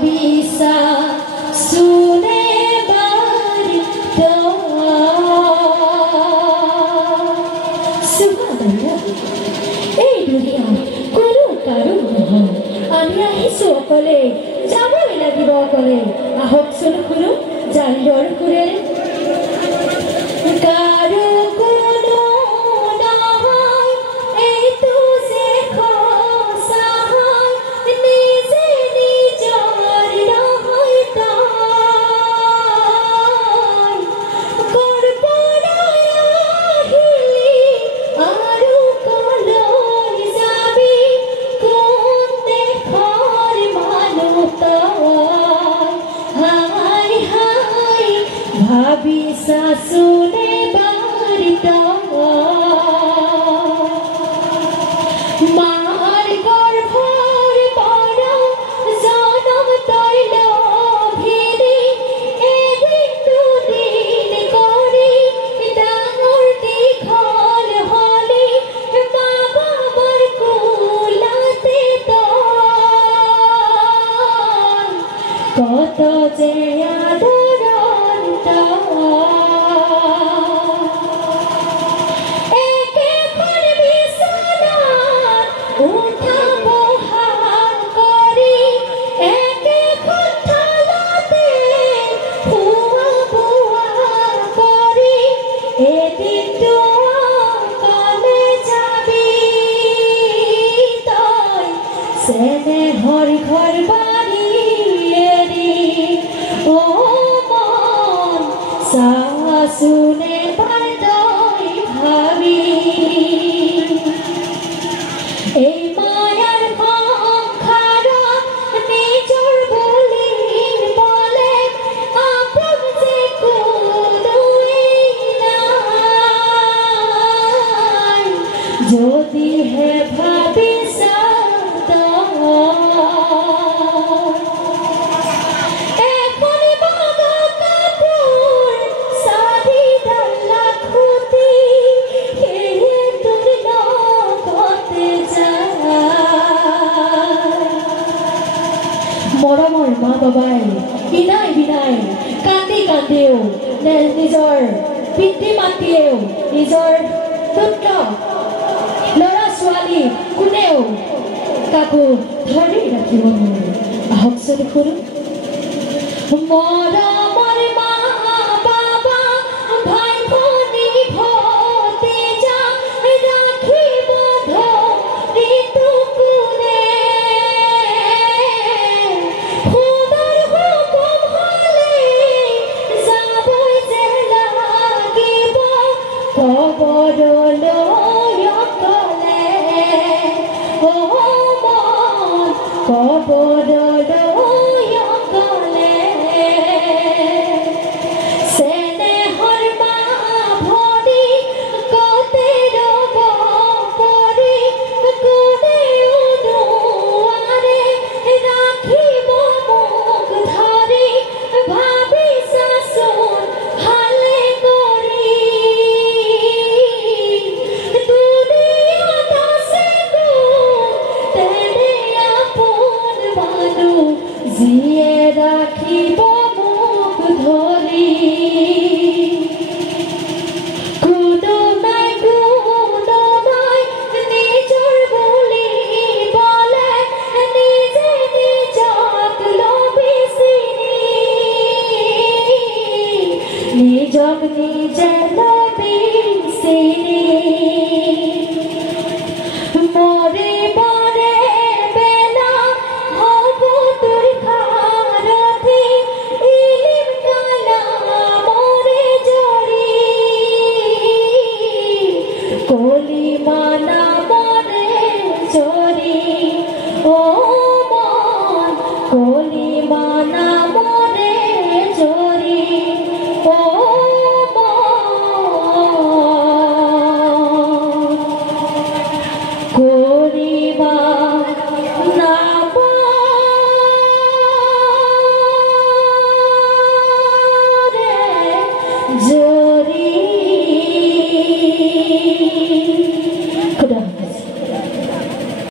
ভাবিছা শুনে বাড়ি এই দুনিয়াত কোনো কাৰো নহয় আমি আহিছোঁ অকলে যাবই লাগিব অকলে আহকচোন খুৰু জানিবৰ খুৰে কাৰো কোনো নহয় এইটো যে সঁচাই নিজে নিজৰ নহয় তাই কৰ পৰাই আহিলি আৰু কলৈ যাবি কোন দেশৰ মানুহ তই হাই হাই ভাবিছা শুনে বাড়ি মাৰ গৰ্ভৰ পৰা জনম তই লভিলি এদিন দুদিন কৰি ডাঙৰ দীঘল হলি মা বাবাৰ কোলাতে তই কত যে আদৰৰ একেখন বিছনাত উঠা বহা কৰি একেখন থালতে খোৱা বোৱা কৰি এদিন অকলে যাবি তই চেনেহৰ ঘৰ বাৰী এৰি ও মন চাচোনে তই ভাবি এই মায়াৰ সংসাৰত নিজৰ বুলি বলে আপোন যে কোনোৱেই নাই যদিহে ভাবিছা এখন বগা কাপোৰ চাৰি ডালা খুটি সেয়ে তোৰ লগতে যায় মৰমৰ মা বাবাই বিনাই বিনাই কান্দি কান্দিও নিজৰ পিতৃ মাতৃয়েও নিজৰ পুত্ৰ ল'ৰা ছোৱালী কোনেও কাকো ধৰি ৰাখিব নোৱাৰে আহকচোন খুৰু মৰমৰ মা বাবা ভাই ভনী ভতিজা ৰাখিব ধৰি কোনে খুদাৰ হুকুম হ'লে যাবই যে লাগিব কবৰলৈ অকলে ও মন কবৰলৈ অকলে চেনেহৰ মা ভৰি কতে ৰ'ব পৰি কোনেও নোৱাৰে ৰাখিব মোক ধৰি ভাবিছাচোন ভালে কৰি দুনিয়াত আছে কোন তেনে আপোন মানুহ যিয়ে ৰাখিব মোক ধৰি কোনো নাই নিজৰ বুলি বলে নিজে নিজক লবি চিনি নিজক নিজে লবি চিনি মৰিবৰে বেলা হ'ব তোৰ সাৰথি ইলিম কালা মৰে জৰি কলিমা নামৰে জৰি ও মন কলিমা নামৰে জৰি ও মন কলিমা নামৰে জৰি